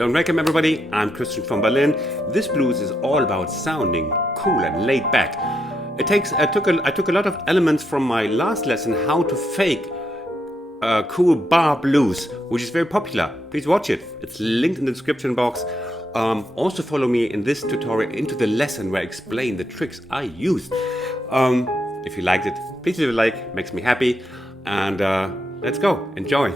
Hello and welcome everybody, I'm Christian from Berlin. This blues is all about sounding cool and laid back. I took a lot of elements from my last lesson, how to fake cool bar blues, which is very popular. Please watch it, it's linked in the description box. Also follow me in this tutorial into the lesson where I explain the tricks I used. If you liked it, please leave a like, makes me happy. And let's go, enjoy.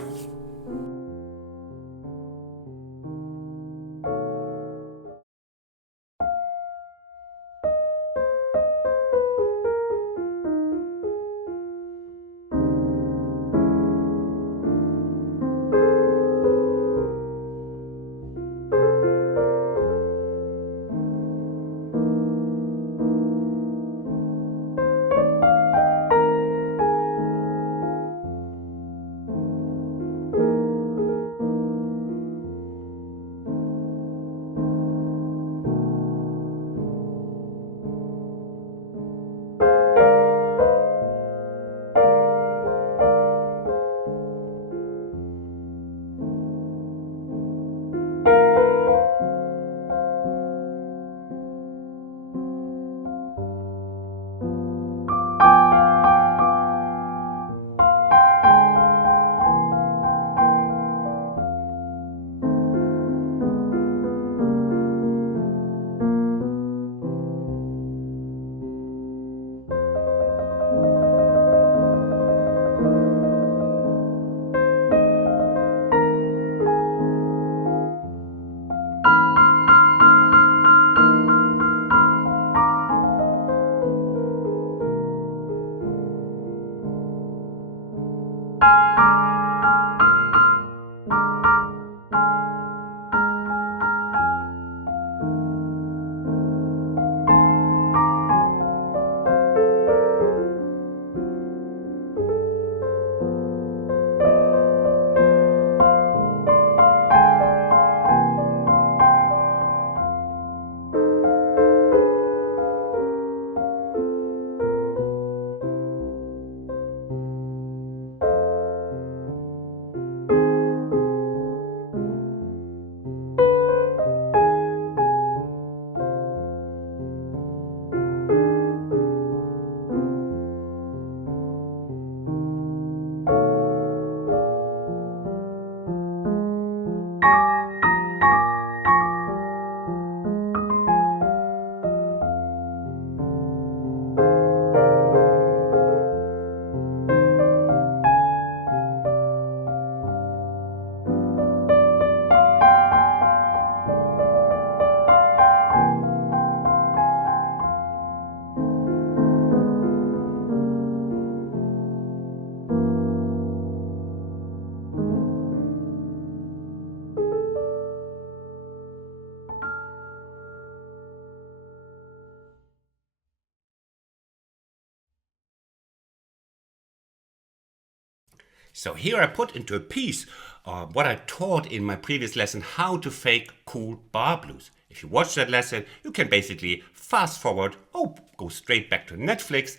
So here I put into a piece what I taught in my previous lesson, how to fake cool bar blues. If you watch that lesson, you can basically fast forward or go straight back to Netflix.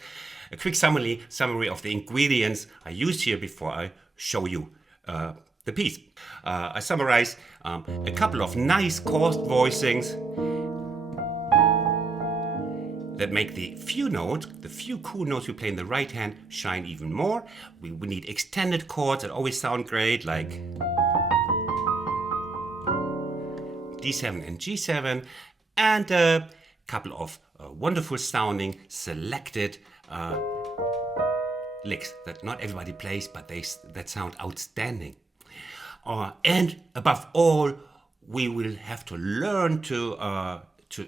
A quick summary of the ingredients I used here before I show you the piece. I summarize a couple of nice chord voicings that make the few cool notes we play in the right hand shine even more. We need extended chords that always sound great, like D7 and G7, and a couple of wonderful sounding selected licks that not everybody plays, but that sound outstanding. And above all, we will have to learn to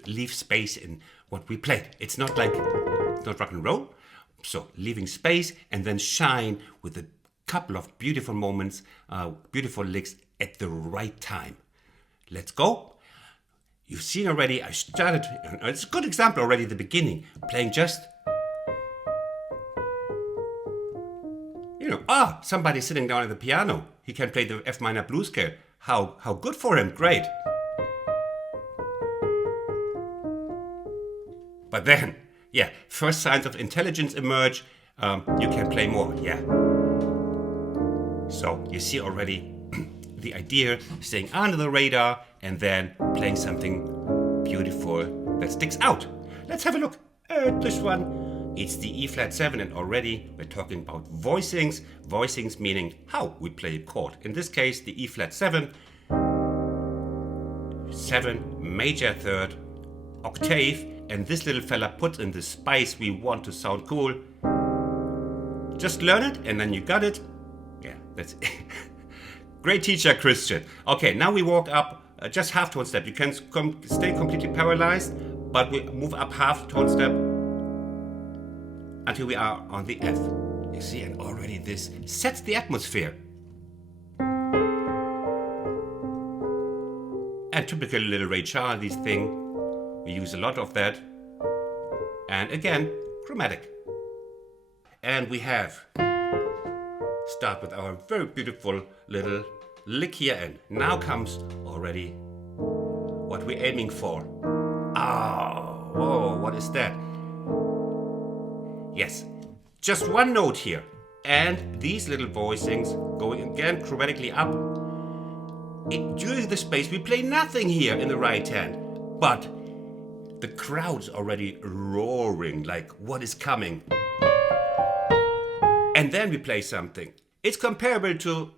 leave space in what we play. It's not rock and roll. So leaving space and then shine with a couple of beautiful moments, beautiful licks at the right time. Let's go. You've seen already, I started, it's a good example already at the beginning, playing just, somebody sitting down at the piano. He can play the F minor blues scale. How good for him, great. But then, first signs of intelligence emerge. You can play more, So you see already the idea, staying under the radar and then playing something beautiful that sticks out. Let's have a look at this one. It's the E flat 7, and already we're talking about voicings. Voicings meaning how we play a chord. In this case, the E flat 7, 7 major third octave, and this little fella puts in the spice we want to sound cool. Just learn it and then you got it. Yeah, that's it. Great teacher, Christian. Okay, now we walk up just half tone step. You can stay completely paralyzed, but we move up half tone step until we are on the F. You see, and already this sets the atmosphere. And typical little Ray Charles thing. We use a lot of that. And again, chromatic. And we have start with our very beautiful little lick here, and now comes already what we're aiming for. Oh, what is that? Yes, just one note here, and these little voicings going again chromatically up. During the space we play nothing here in the right hand, but the crowd's already roaring like what is coming. And then we play something. It's comparable to,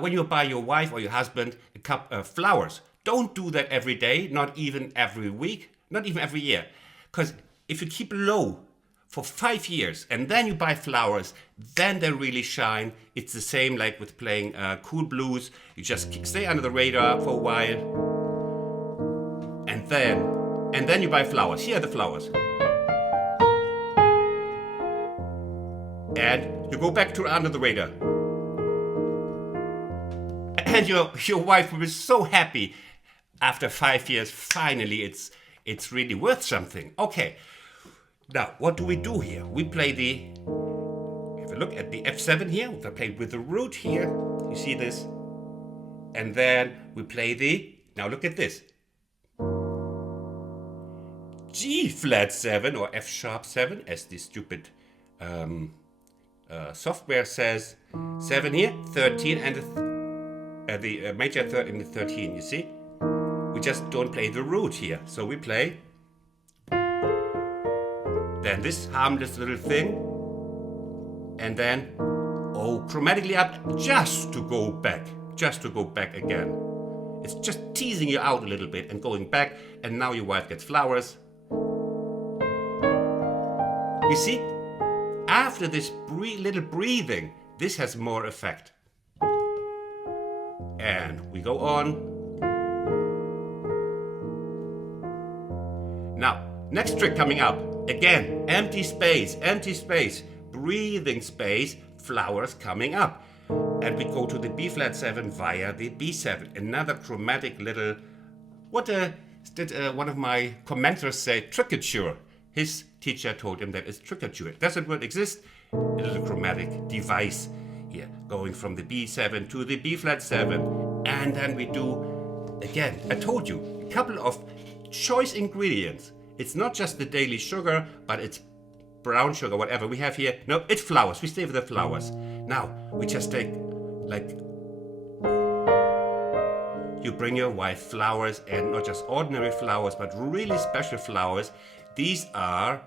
when you buy your wife or your husband a cup of flowers. Don't do that every day, not even every week, not even every year. Because if you keep low for 5 years and then you buy flowers, then they really shine. It's the same like with playing cool blues. You just stay under the radar for a while. And then you buy flowers. Here are the flowers. And you go back to under the radar. And your wife will be so happy. After 5 years, finally it's really worth something. Okay. Now, what do we do here? We play if you look at the F7 here, we play with the root here. You see this? And then we play now look at this. G flat 7 or F sharp 7, as the stupid software says. 7 here, 13, and the major third in the 13, you see? We just don't play the root here. So we play then this harmless little thing, and then chromatically up just to go back again. It's just teasing you out a little bit and going back, and now your wife gets flowers. You see, after this little breathing, this has more effect. And we go on. Now, next trick coming up. Again, empty space, breathing space, flowers coming up. And we go to the B flat 7 via the B7. Another chromatic little, did one of my commenters say, tricature. His teacher told him that it's tricature. Does it word exist? A little chromatic device here, going from the B7 to the B flat 7. And then we do, again, I told you, a couple of choice ingredients. It's not just the daily sugar, but it's brown sugar, whatever we have here. No, it's flowers. We stay with the flowers. Now, we just take, you bring your wife flowers, and not just ordinary flowers, but really special flowers. These are,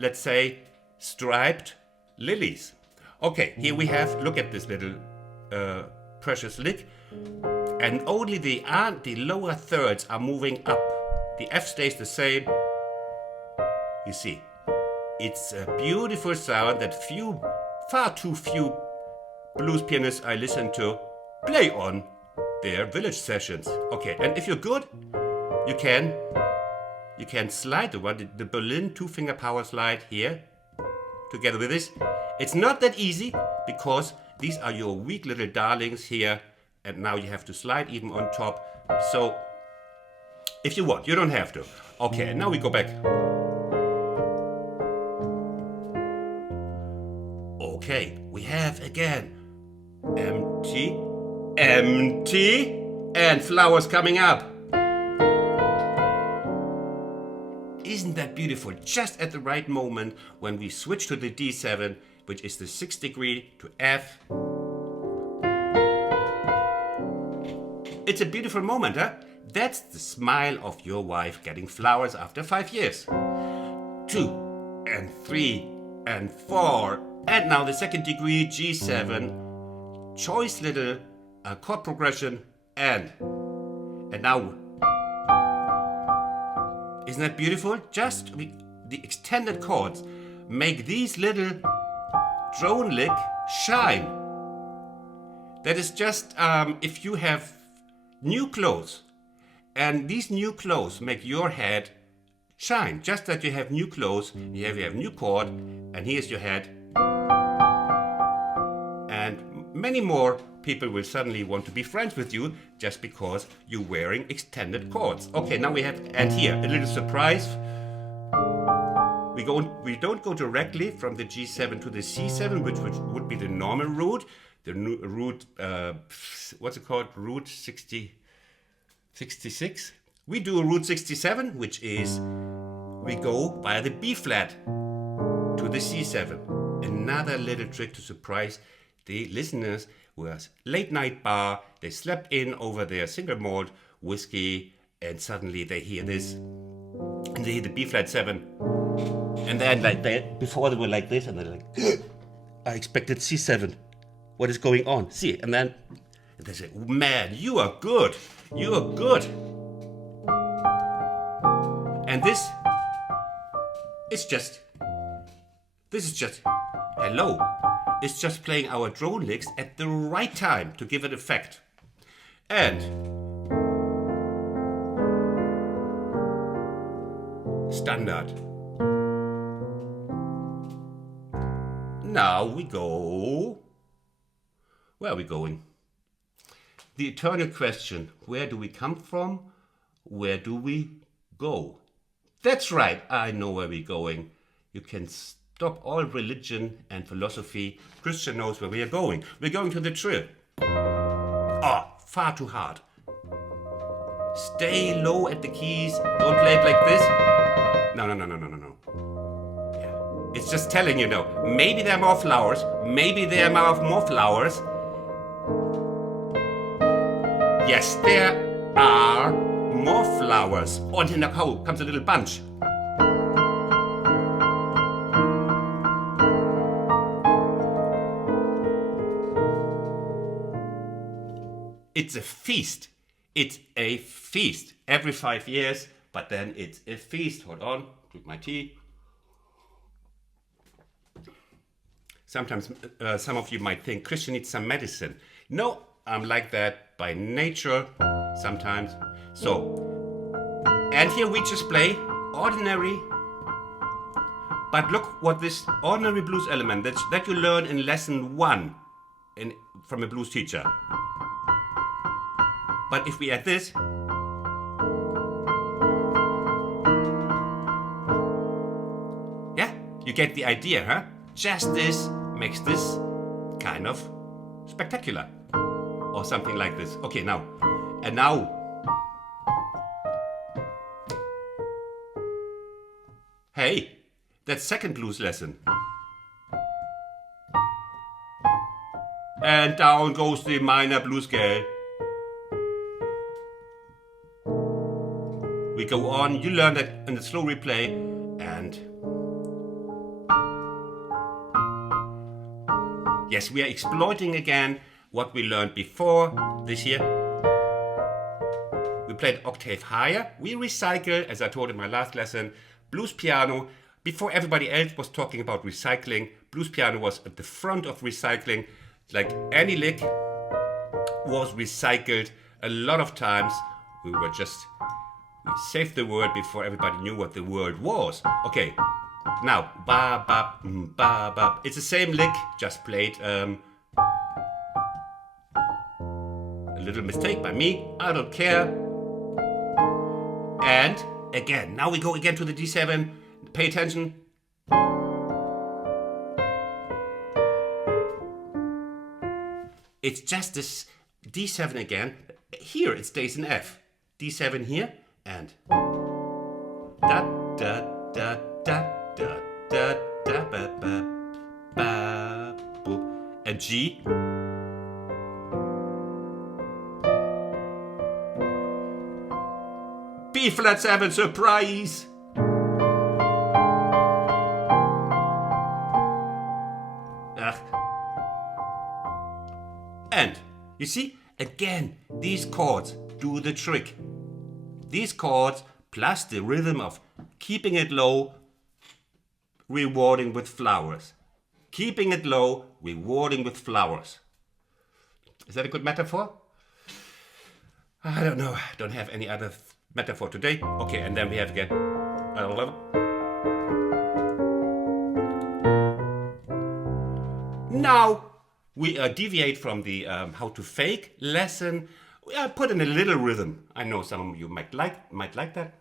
let's say, striped lilies. Okay, here we have, look at this little precious lick. And only the lower thirds are moving up. The F stays the same. You see, it's a beautiful sound that far too few blues pianists I listen to play on their village sessions. Okay, and if you're good, you can slide the Berlin 2-finger power slide here together with this. It's not that easy because these are your weak little darlings here, and now you have to slide even on top. So if you want, you don't have to. Okay, and now we go back. Okay, we have again empty, and flowers coming up. Isn't that beautiful? Just at the right moment when we switch to the D7, which is the 6th degree to F. It's a beautiful moment, huh? That's the smile of your wife getting flowers after 5 years. 2 and 3 and 4. And now the second degree, G7. Choice little chord progression and now, isn't that beautiful? Just the extended chords make these little drone lick shine. That is just if you have new clothes, and these new clothes make your head shine. Just that you have new clothes, you have new chord, and here's your head. And many more people will suddenly want to be friends with you just because you're wearing extended chords. Okay, now we have, and here, a little surprise. We don't go directly from the G7 to the C7, which would be the normal route. The route, what's it called? Route 66. We do route 67, which is we go via the B flat to the C7. Another little trick to surprise the listeners was late night bar. They slept in over their single malt whiskey, and suddenly they hear this, and they hear the B flat 7, and then like that. Before they were like this, and they're like, I expected C7. What is going on? See, and then they say, man, you are good. You are good. And this is just hello. It's just playing our drone licks at the right time to give it effect. And standard. Now we go. Where are we going? The eternal question, where do we come from? Where do we go? That's right, I know where we're going. You can stop all religion and philosophy. Christian knows where we are going. We're going to the trill. Oh, far too hard. Stay low at the keys. Don't play it like this. No. Yeah. It's just telling you, no. Maybe there are more flowers. Maybe there are more flowers. Yes, there are more flowers. Oh, and in the hole comes a little bunch. It's a feast. It's a feast. Every 5 years, but then it's a feast. Hold on, drink my tea. Sometimes some of you might think Christian needs some medicine. No, I'm like that by nature sometimes. So, and here we just play ordinary. But look what this ordinary blues element that you learn in lesson 1 from a blues teacher. But if we add this, yeah, you get the idea, huh? Just this makes this kind of spectacular. Or something like this. Okay, now. And now. Hey, that's second blues lesson. And down goes the minor blues scale. We go on. You learn that in the slow replay. And yes, we are exploiting again what we learned before this year. We played octave higher. We recycle, as I told in my last lesson, blues piano. Before everybody else was talking about recycling, blues piano was at the front of recycling. Like any lick was recycled a lot of times. We saved the word before everybody knew what the word was. Okay, now, ba ba ba ba. It's the same lick, just played. A little mistake by me, I don't care. And again, now we go again to the D7. Pay attention. It's just this D7 again. Here it stays in F. D7 here and da da da da da da da ba ba ba boop. And G. B flat 7 surprise. And you see, again, these chords do the trick. These chords plus the rhythm of keeping it low, rewarding with flowers. Keeping it low, rewarding with flowers. Is that a good metaphor? I don't know. I don't have any other metaphor today. Okay, and then we have again. Now we deviate from the how to fake lesson. We put in a little rhythm. I know some of you might like that.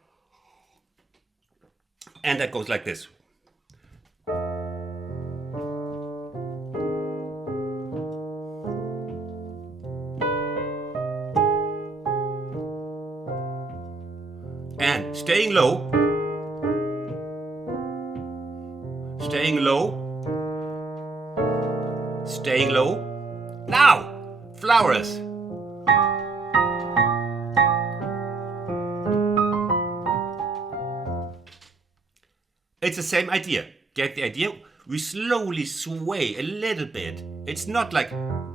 And that goes like this. And staying low. Staying low. Staying low. Now, flowers. It's the same idea. Get the idea? We slowly sway a little bit. It's not like no.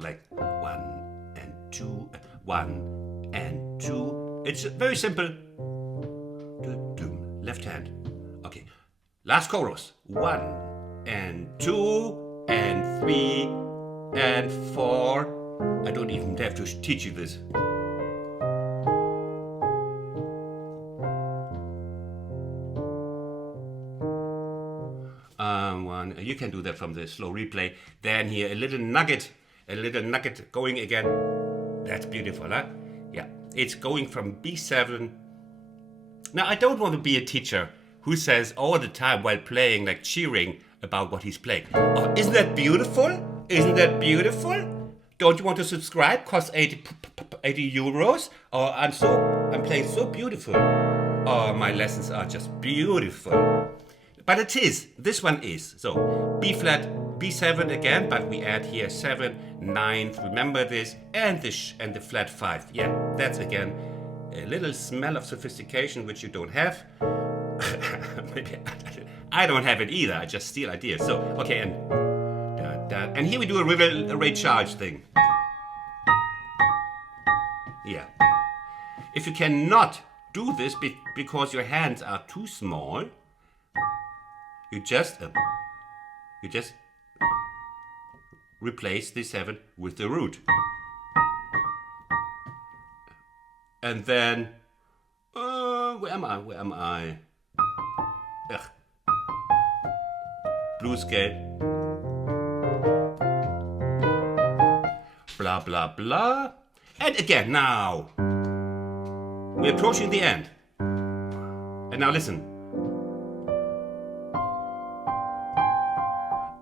Like 1 and 2, 1 and 2. It's very simple. Left hand. Okay. Last chorus. 1 and 2 and 3 and 4. I don't even have to teach you this. You can do that from the slow replay. Then here a little nugget going again. That's beautiful, huh? Yeah, it's going from B7. Now I don't want to be a teacher who says all the time while playing, like cheering about what he's playing. Oh, isn't that beautiful? Isn't that beautiful? Don't you want to subscribe? Costs 80 euros. Oh, I'm playing so beautiful. Oh, my lessons are just beautiful. But it is. This one is. So B flat, B7 again, but we add here 7, 9th. Remember this, and the flat 5. Yeah, that's again a little smell of sophistication which you don't have. Maybe I don't have it either. I just steal ideas. So okay, and here we do a Ray Charles thing. Yeah. If you cannot do this because your hands are too small, you just replace the 7 with the root. And then, where am I? Ugh. Blues scale. Blah, blah, blah. And again, now. We're approaching the end. And now listen.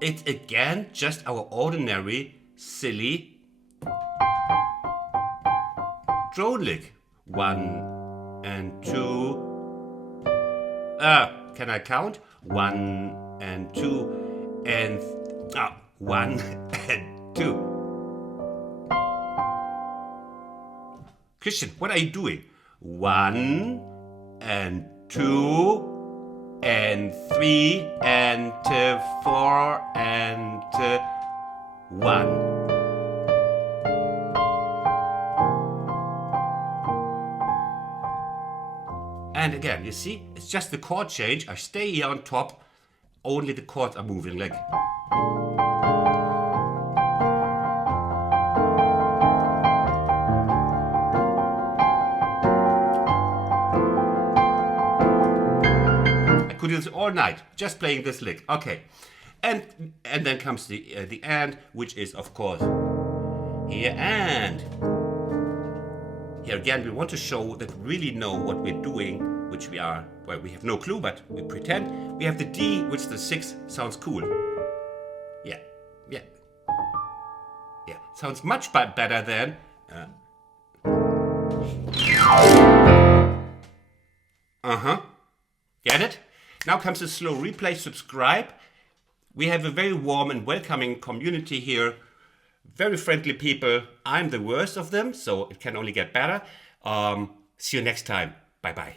It's again just our ordinary, silly drone lick. 1 and 2. Can I count? 1 and 2 and 1 and 2. Christian, what are you doing? 1 and 2. And 3 and 4 and 1. And again, you see, it's just the chord change. I stay here on top, only the chords are moving like. Could do this all night, just playing this lick. Okay, and then comes the end, which is of course here and here again. We want to show that we really know what we're doing, which we are. Well, we have no clue, but we pretend. We have the D, which the 6 sounds cool. Yeah. Sounds much better than. Get it? Now comes the slow replay. Subscribe. We have a very warm and welcoming community here. Very friendly people. I'm the worst of them, so it can only get better. See you next time. Bye bye.